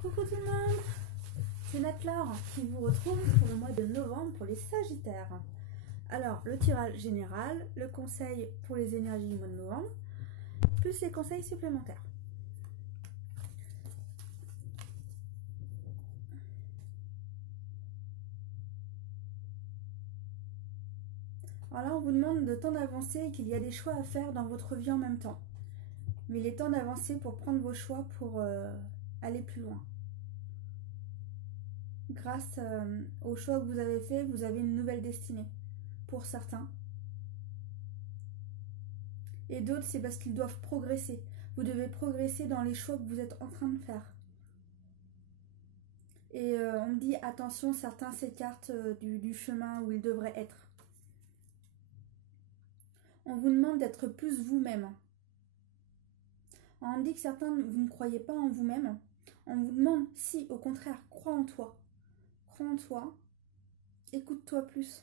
Coucou tout le monde, c'est Natlaure qui vous retrouve pour le mois de novembre pour les Sagittaires. Alors, le tirage général, le conseil pour les énergies du mois de novembre, plus les conseils supplémentaires. Alors là, on vous demande de temps d'avancer et qu'il y a des choix à faire dans votre vie en même temps. Mais il est temps d'avancer pour prendre vos choix pour aller plus loin. Grâce aux choix que vous avez faits, vous avez une nouvelle destinée. Pour certains. Et d'autres, c'est parce qu'ils doivent progresser. Vous devez progresser dans les choix que vous êtes en train de faire. Et on me dit, attention, certains s'écartent du chemin où ils devraient être. On vous demande d'être plus vous-même. On me dit que certains, vous ne croyez pas en vous-même. On vous demande, si, au contraire, crois en toi. Crois en toi. Écoute-toi plus.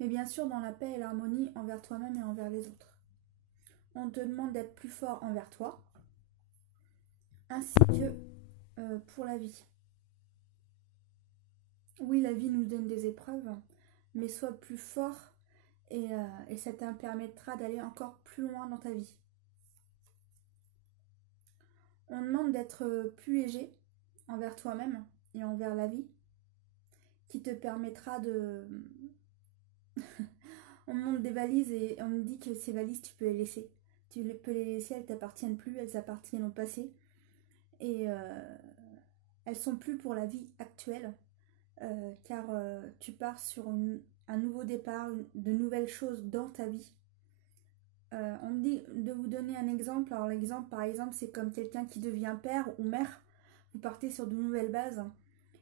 Mais bien sûr, dans la paix et l'harmonie envers toi-même et envers les autres. On te demande d'être plus fort envers toi, ainsi que pour la vie. Oui, la vie nous donne des épreuves, mais sois plus fort et ça te permettra d'aller encore plus loin dans ta vie. On demande d'être plus léger envers toi-même et envers la vie, qui te permettra de... On me montre des valises et on me dit que ces valises, tu peux les laisser. Tu peux les laisser, elles ne t'appartiennent plus, elles appartiennent au passé. Et elles sont plus pour la vie actuelle, car tu pars sur un nouveau départ, de nouvelles choses dans ta vie. On me dit de vous donner un exemple. Alors l'exemple, par exemple, c'est comme quelqu'un qui devient père ou mère. Vous partez sur de nouvelles bases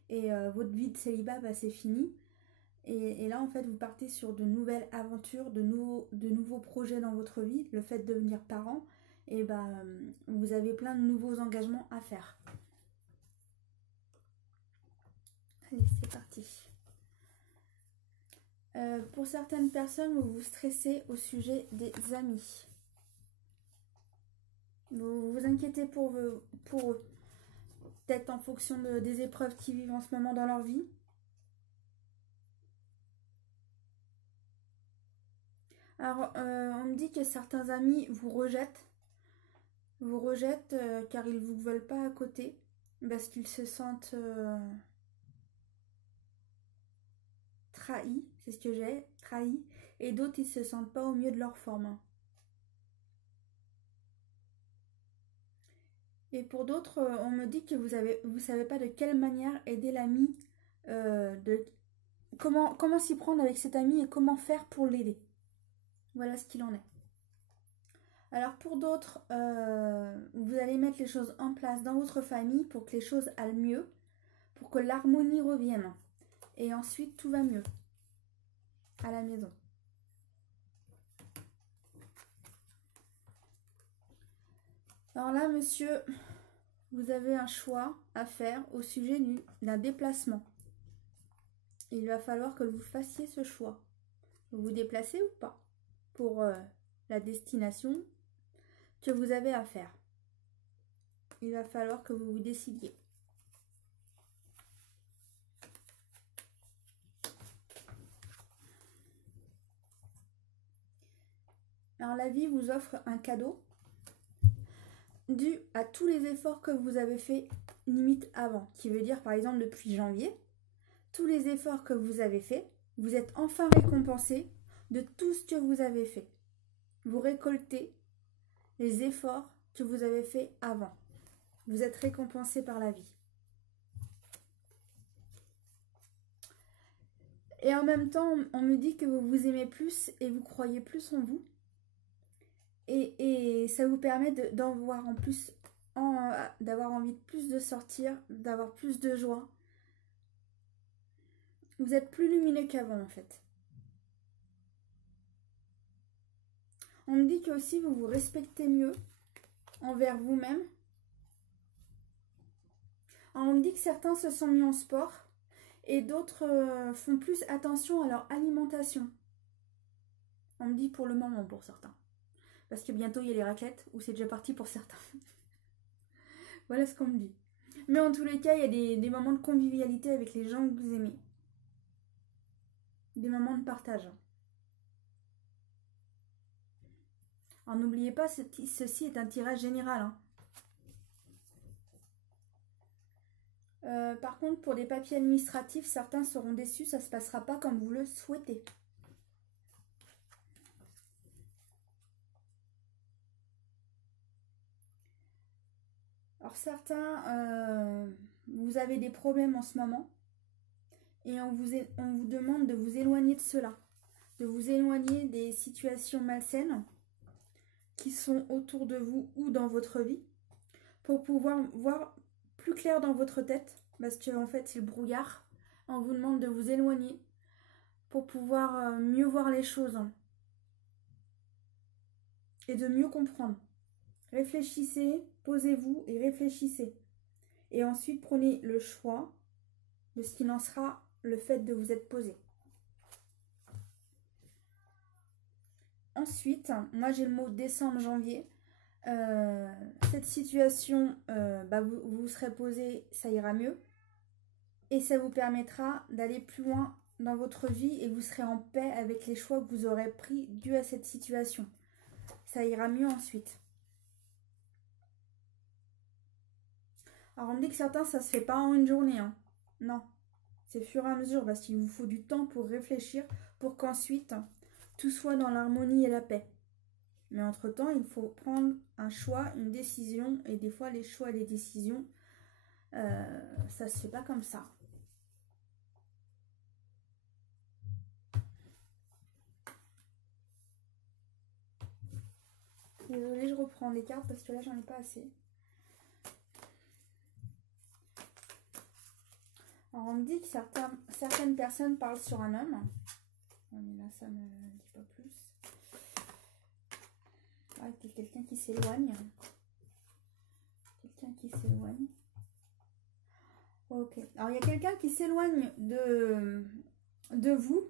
et votre vie de célibat, bah, c'est fini. Et là, en fait, vous partez sur de nouvelles aventures, de nouveaux projets dans votre vie. Le fait de devenir parent, et bah, vous avez plein de nouveaux engagements à faire. Allez, c'est parti. Pour certaines personnes, vous vous stressez au sujet des amis. Vous vous inquiétez pour eux, peut-être en fonction des épreuves qu'ils vivent en ce moment dans leur vie. Alors, on me dit que certains amis vous rejettent car ils ne vous veulent pas à côté, parce qu'ils se sentent trahis, c'est ce que j'ai, trahis, et d'autres ils se sentent pas au mieux de leur forme. Et pour d'autres, on me dit que vous savez pas de quelle manière aider l'ami, comment s'y prendre avec cet ami et comment faire pour l'aider. Voilà ce qu'il en est. Alors pour d'autres, vous allez mettre les choses en place dans votre famille pour que les choses aillent mieux, pour que l'harmonie revienne. Et ensuite, tout va mieux à la maison. Alors là, monsieur, vous avez un choix à faire au sujet d'un déplacement. Il va falloir que vous fassiez ce choix. Vous vous déplacez ou pas pour la destination que vous avez à faire. Il va falloir que vous vous décidiez. Alors la vie vous offre un cadeau dû à tous les efforts que vous avez fait limite avant. Qui veut dire par exemple depuis janvier, tous les efforts que vous avez fait, vous êtes enfin récompensé de tout ce que vous avez fait. Vous récoltez les efforts que vous avez fait avant. Vous êtes récompensé par la vie. Et en même temps, on me dit que vous vous aimez plus et vous croyez plus en vous. Et ça vous permet d'avoir envie de plus de sortir, d'avoir plus de joie. Vous êtes plus lumineux qu'avant en fait. On me dit que aussi vous vous respectez mieux envers vous-même. On me dit que certains se sont mis en sport et d'autres font plus attention à leur alimentation. On me dit pour le moment pour certains. Parce que bientôt il y a les raclettes, ou c'est déjà parti pour certains. Voilà ce qu'on me dit. Mais en tous les cas, il y a des moments de convivialité avec les gens que vous aimez. Des moments de partage. Alors n'oubliez pas, ceci est un tirage général. Hein. Par contre, pour des papiers administratifs, certains seront déçus, ça ne se passera pas comme vous le souhaitez. Alors certains, vous avez des problèmes en ce moment et on vous demande de vous éloigner de cela, de vous éloigner des situations malsaines qui sont autour de vous ou dans votre vie pour pouvoir voir plus clair dans votre tête parce que en fait c'est le brouillard. On vous demande de vous éloigner pour pouvoir mieux voir les choses et de mieux comprendre. Réfléchissez, posez-vous et réfléchissez. Et ensuite, prenez le choix de ce qui en sera le fait de vous être posé. Ensuite, moi j'ai le mot décembre-janvier. Cette situation, vous serez posé, ça ira mieux. Et ça vous permettra d'aller plus loin dans votre vie et vous serez en paix avec les choix que vous aurez pris dû à cette situation. Ça ira mieux ensuite. Alors on me dit que certains ça se fait pas en une journée. Hein. Non, c'est fur et à mesure parce qu'il vous faut du temps pour réfléchir pour qu'ensuite tout soit dans l'harmonie et la paix. Mais entre-temps, il faut prendre un choix, une décision. Et des fois, les choix et les décisions, ça se fait pas comme ça. Désolée, je reprends des cartes parce que là, j'en ai pas assez. Alors, on me dit que certaines personnes parlent sur un homme. Mais là, ça ne dit pas plus. Ah, quelqu'un qui s'éloigne. Quelqu'un qui s'éloigne. Ok. Alors, il y a quelqu'un qui s'éloigne de vous.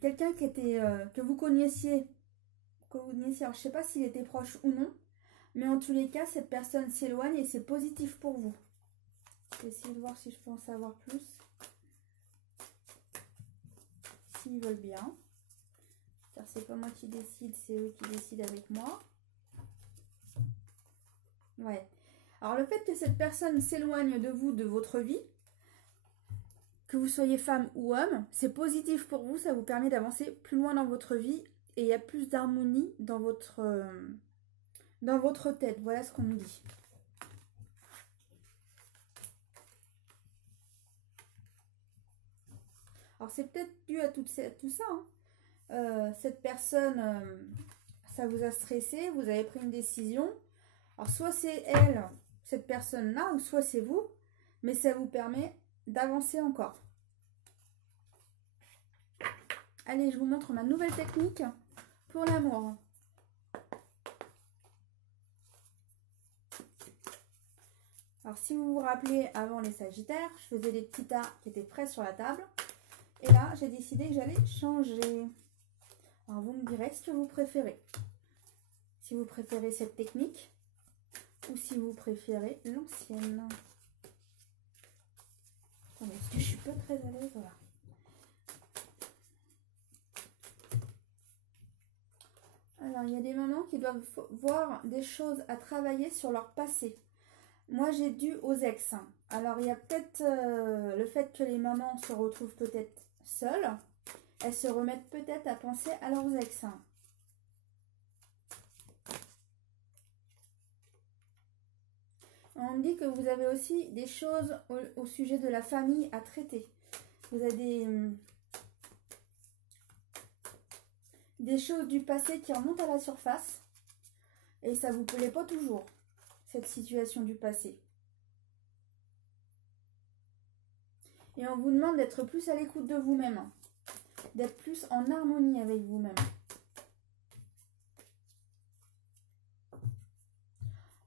Quelqu'un qui était que vous connaissiez. Alors, je ne sais pas s'il était proche ou non. Mais en tous les cas, cette personne s'éloigne et c'est positif pour vous. Je vais essayer de voir si je peux en savoir plus. S'ils veulent bien. Car c'est pas moi qui décide, c'est eux qui décident avec moi. Ouais. Alors le fait que cette personne s'éloigne de vous, de votre vie, que vous soyez femme ou homme, c'est positif pour vous, ça vous permet d'avancer plus loin dans votre vie et il y a plus d'harmonie dans votre tête. Voilà ce qu'on nous dit. Alors c'est peut-être dû à tout ça. Hein. Cette personne, ça vous a stressé, vous avez pris une décision. Alors soit c'est elle, cette personne-là, ou soit c'est vous, mais ça vous permet d'avancer encore. Allez, je vous montre ma nouvelle technique pour l'amour. Alors si vous vous rappelez, avant les Sagittaires, je faisais des petits tas qui étaient prêts sur la table. Et là, j'ai décidé que j'allais changer. Alors vous me direz ce que vous préférez. Si vous préférez cette technique ou si vous préférez l'ancienne. Attendez, parce que je suis pas très à l'aise, voilà. Alors, il y a des mamans qui doivent voir des choses à travailler sur leur passé. Moi, j'ai dû aux ex. Alors, il y a peut-être le fait que les mamans se retrouvent peut-être seules. Elles se remettent peut-être à penser à leurs ex. On me dit que vous avez aussi des choses au sujet de la famille à traiter. Vous avez des choses du passé qui remontent à la surface. Et ça ne vous plaît pas toujours, cette situation du passé. Et on vous demande d'être plus à l'écoute de vous-même. D'être plus en harmonie avec vous-même.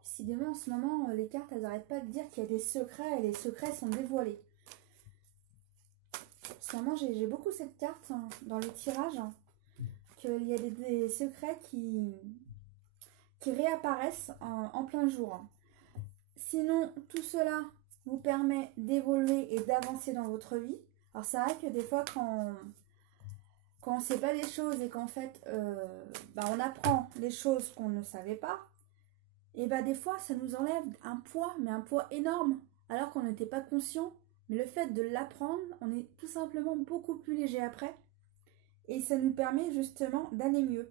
Décidément, en ce moment, les cartes, elles n'arrêtent pas de dire qu'il y a des secrets et les secrets sont dévoilés. En ce moment, j'ai beaucoup cette carte dans les tirages. qu'il y a des secrets qui réapparaissent en plein jour. Sinon, tout cela vous permet d'évoluer et d'avancer dans votre vie. Alors c'est vrai que des fois, quand on ne sait pas les choses et qu'en fait, on apprend les choses qu'on ne savait pas, et des fois, ça nous enlève un poids, mais un poids énorme, alors qu'on n'était pas conscient. Mais le fait de l'apprendre, on est tout simplement beaucoup plus léger après. Et ça nous permet justement d'aller mieux.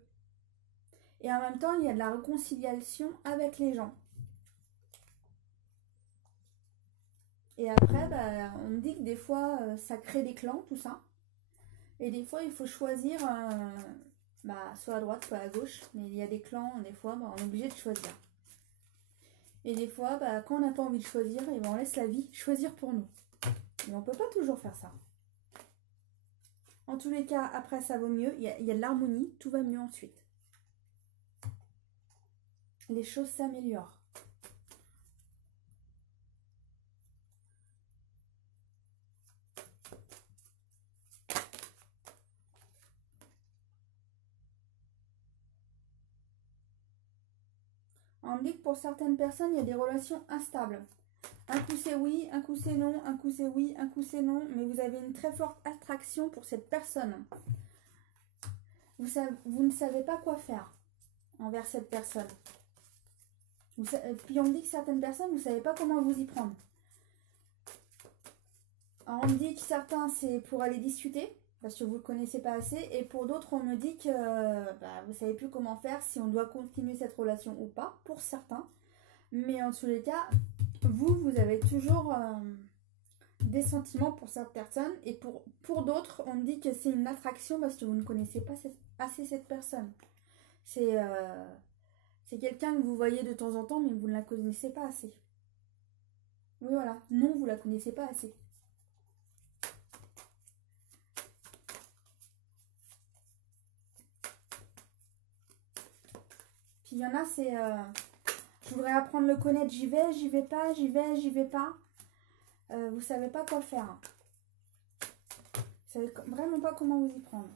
Et en même temps, il y a de la réconciliation avec les gens. Et après, on me dit que des fois, ça crée des clans, tout ça. Et des fois, il faut choisir, soit à droite, soit à gauche. Mais il y a des clans, des fois, on est obligé de choisir. Et des fois, quand on n'a pas envie de choisir, on laisse la vie choisir pour nous. Mais on ne peut pas toujours faire ça. En tous les cas, après, ça vaut mieux. Il y a de l'harmonie, tout va mieux ensuite. Les choses s'améliorent. On me dit que pour certaines personnes, il y a des relations instables. Un coup c'est oui, un coup c'est non, un coup c'est oui, un coup c'est non, mais vous avez une très forte attraction pour cette personne. Vous ne savez pas quoi faire envers cette personne. Puis on me dit que certaines personnes, vous ne savez pas comment vous y prendre. Alors on me dit que certains, c'est pour aller discuter, parce que vous ne le connaissez pas assez, et pour d'autres, on me dit que vous ne savez plus comment faire, si on doit continuer cette relation ou pas, pour certains. Mais en tous les cas, vous avez toujours des sentiments pour cette personne, et pour d'autres, on me dit que c'est une attraction parce que vous ne connaissez pas assez cette personne. C'est quelqu'un que vous voyez de temps en temps, mais vous ne la connaissez pas assez. Oui, voilà. Non, vous ne la connaissez pas assez. Puis il y en a, c'est... je voudrais apprendre à le connaître, j'y vais pas, j'y vais pas. Vous savez pas quoi faire. Vous savez vraiment pas comment vous y prendre.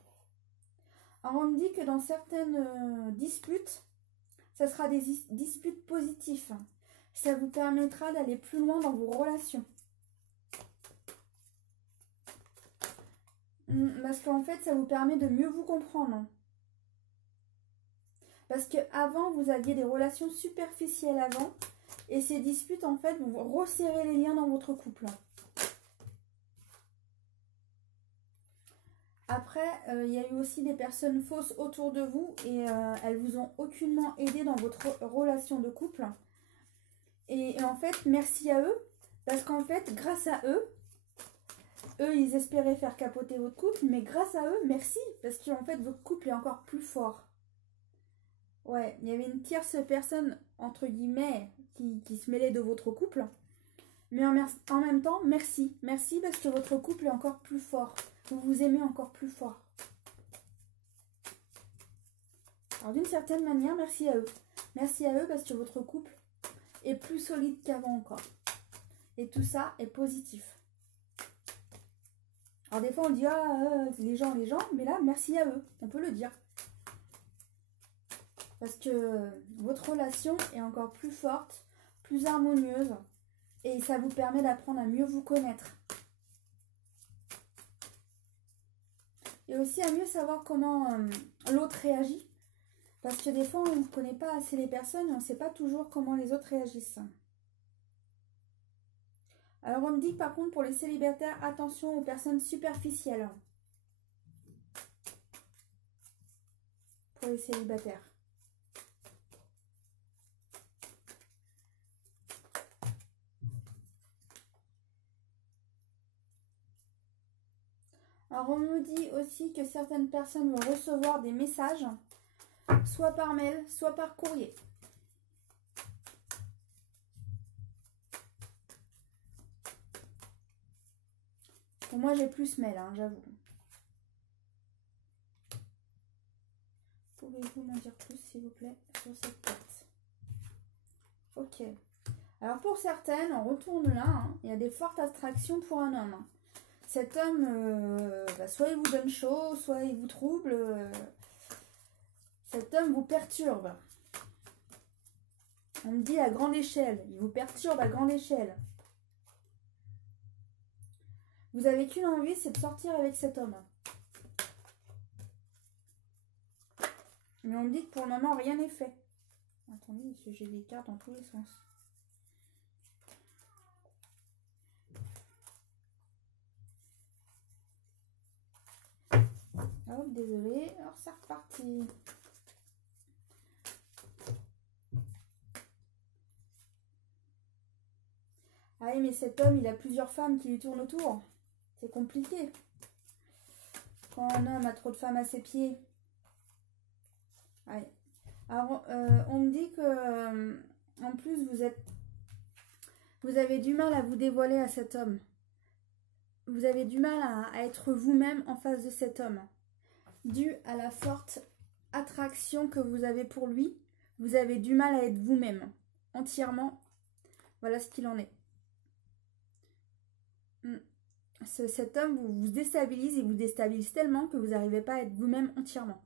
Alors on me dit que dans certaines disputes, ça sera des disputes positives. Ça vous permettra d'aller plus loin dans vos relations. Parce qu'en fait, ça vous permet de mieux vous comprendre. Parce qu'avant, vous aviez des relations superficielles avant. Et ces disputes, en fait, vont resserrer les liens dans votre couple. Après, il y a eu aussi des personnes fausses autour de vous. Et elles vous ont aucunement aidé dans votre relation de couple. Et en fait, merci à eux. Parce qu'en fait, grâce à eux, ils espéraient faire capoter votre couple. Mais grâce à eux, merci. Parce qu'en fait, votre couple est encore plus fort. Ouais, il y avait une tierce personne, entre guillemets, qui se mêlait de votre couple. Mais en même temps, merci. Merci parce que votre couple est encore plus fort. Vous vous aimez encore plus fort. Alors d'une certaine manière, merci à eux. Merci à eux parce que votre couple est plus solide qu'avant encore. Et tout ça est positif. Alors des fois on dit, les gens, mais là, merci à eux. On peut le dire. Parce que votre relation est encore plus forte, plus harmonieuse. Et ça vous permet d'apprendre à mieux vous connaître. Et aussi à mieux savoir comment l'autre réagit. Parce que des fois, on ne connaît pas assez les personnes et on ne sait pas toujours comment les autres réagissent. Alors on me dit que par contre, pour les célibataires, attention aux personnes superficielles. Pour les célibataires. Alors on me dit aussi que certaines personnes vont recevoir des messages, soit par mail, soit par courrier. Pour moi j'ai plus mail, j'avoue. Pouvez-vous m'en dire plus s'il vous plaît sur cette carte? Ok. Alors pour certaines, on retourne là, il y a des fortes attractions pour un homme. Cet homme, soit il vous donne chaud, soit il vous trouble. Cet homme vous perturbe. On me dit à grande échelle. Il vous perturbe à grande échelle. Vous avez qu'une envie, c'est de sortir avec cet homme. Mais on me dit que pour le moment, rien n'est fait. Attendez, parce que j'ai des cartes dans tous les sens. Oh, désolé. Alors, c'est reparti. Ah oui, mais cet homme, il a plusieurs femmes qui lui tournent autour. C'est compliqué. Quand un homme a trop de femmes à ses pieds. Ouais. Alors, on me dit que, en plus, vous avez du mal à vous dévoiler à cet homme. Vous avez du mal à être vous-même en face de cet homme. Dû à la forte attraction que vous avez pour lui, vous avez du mal à être vous-même. Entièrement. Voilà ce qu'il en est. Cet homme vous déstabilise, il vous déstabilise tellement que vous n'arrivez pas à être vous-même entièrement.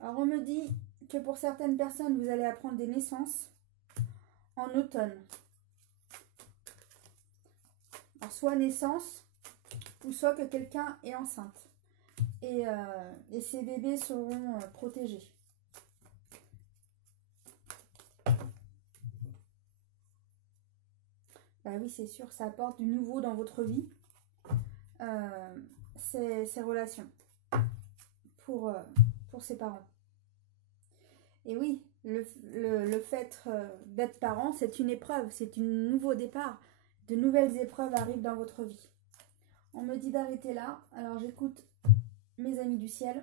Alors on me dit que pour certaines personnes, vous allez apprendre des naissances en automne. Alors soit naissance, ou soit que quelqu'un est enceinte. Et ces bébés seront protégés. Bah oui, c'est sûr, ça apporte du nouveau dans votre vie. Ces relations pour ses parents. Et oui, le fait d'être parent, c'est une épreuve, c'est un nouveau départ. De nouvelles épreuves arrivent dans votre vie. On me dit d'arrêter là, alors j'écoute mes amis du ciel.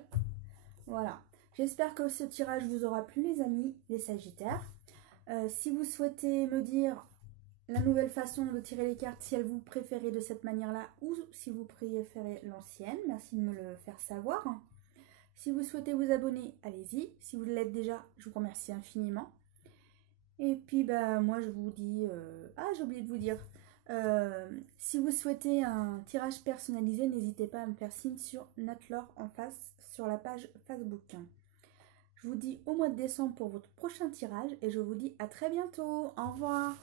Voilà. J'espère que ce tirage vous aura plu, les amis, les Sagittaires. Si vous souhaitez me dire la nouvelle façon de tirer les cartes, si vous préférez de cette manière-là ou si vous préférez l'ancienne, merci de me le faire savoir. Si vous souhaitez vous abonner, allez-y. Si vous l'êtes déjà, je vous remercie infiniment. Et puis, bah, moi, je vous dis... Ah, j'ai oublié de vous dire. Si vous souhaitez un tirage personnalisé, n'hésitez pas à me faire signe sur Natlore en face, sur la page Facebook. Je vous dis au mois de décembre pour votre prochain tirage et je vous dis à très bientôt. Au revoir.